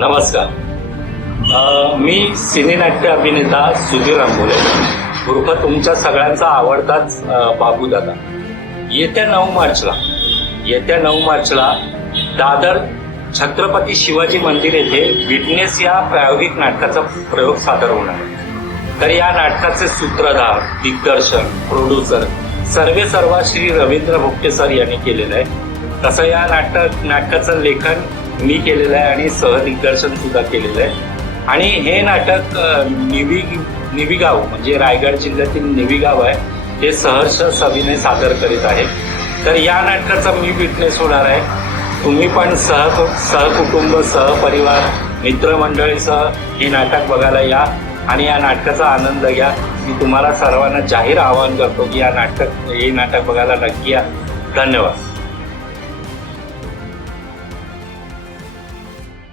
नमस्कार. मी सिनेनाट्य अभिनेता सुधीर आंबोले उर्फ तुमच्या सगळ्यांचा आवडताच बाबूदादा. येत्या 9 मार्चला दादर छत्रपती शिवाजी मंदिर येथे विटनेस या प्रायोगिक नाटकाचा प्रयोग सादर होणार आहे. तर या नाटकाचे सूत्रधार, दिग्दर्शन, प्रोड्युसर सर्वा श्री रवींद्र भोगटे सर यांनी केलेलं आहे. तसं या नाटकाचं लेखन मी केलेलं आहे आणि सहदिग्दर्शन सुद्धा केलेलं आहे. आणि हे नाटक निविगाव म्हणजे रायगड जिल्ह्यातील निविगाव आहे हे सहर्ष सविनय सादर करीत आहे. तर या नाटकाचा मी विटनेस होणार आहे. तुम्ही पण सहकुटुंब, सहपरिवार, मित्रमंडळीसह हे नाटक बघायला या आणि या नाटकाचा आनंद घ्या. मी तुम्हाला सर्वांना जाहीर आवाहन करतो की हे नाटक बघायला नक्की या. धन्यवाद.